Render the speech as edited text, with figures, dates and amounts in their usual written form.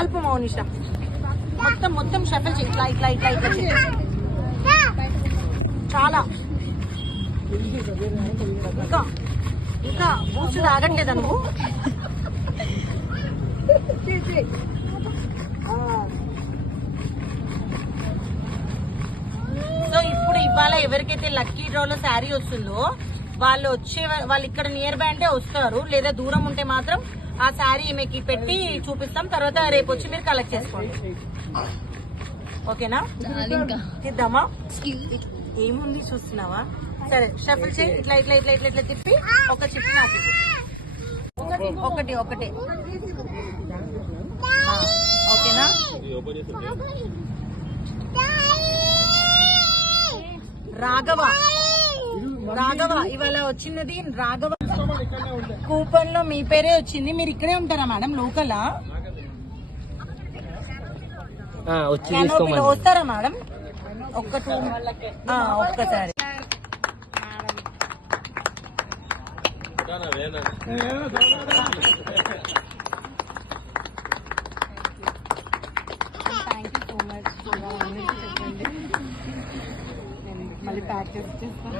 కాల్పు మౌనిష మొత్తం మొత్తం షఫల్ చేయి. ఇట్లా ఇట్లా ఇట్లా ఇట్లా చేయి. చాలా ఇంకా ఇంకా బూస్ట్ తాగట్లేదా నువ్వు? సో ఇప్పుడు ఇవాళ ఎవరికైతే లక్కీ డ్రాలో శారీ వస్తుందో వాళ్ళు ఇక్కడ నియర్ బై అంటే వస్తారు, లేదా దూరం ఉంటే మాత్రం ఆ శారీ ఈమెకి పెట్టి చూపిస్తాం. తర్వాత రేపు వచ్చి మీరు కలెక్ట్ చేసుకోండి. ఓకేనా? ఇద్దామా? ఏముంది చూస్తున్నావా? సరే షఫల్ చేయి. ఇట్లా ఇట్లా ఇట్లా ఇట్లా ఇట్లా తిప్పి ఒక చిట్టి నాకు ఒకటి ఒకటే. ఓకేనా? రాఘవ రాఘవ ఇవాళ వచ్చినది రాఘవ. కూపన్ లో మీ పేరే వచ్చింది. మీరు ఇక్కడే ఉంటారా మేడం? లోకలా వస్తారా మేడం? ఒక్కసారి మళ్ళీ ప్యాక్ చేస్తాను.